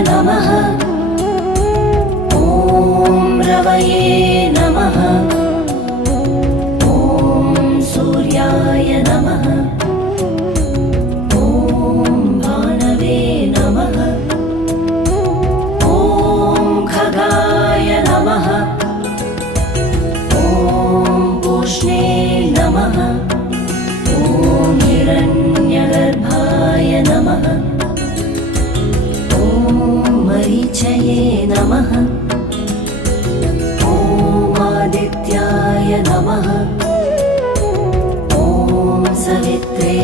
नमः। ॐ रवये नमः। ॐ सूर्याय नमः। ॐ भानवे नमः। ॐ खगाय नमः। ॐ पूष्णे नमः। ॐ हिरण्यगर्भाय नमः। मरीचये नमः। ॐ आदित्याय नमः। ॐ सवित्रे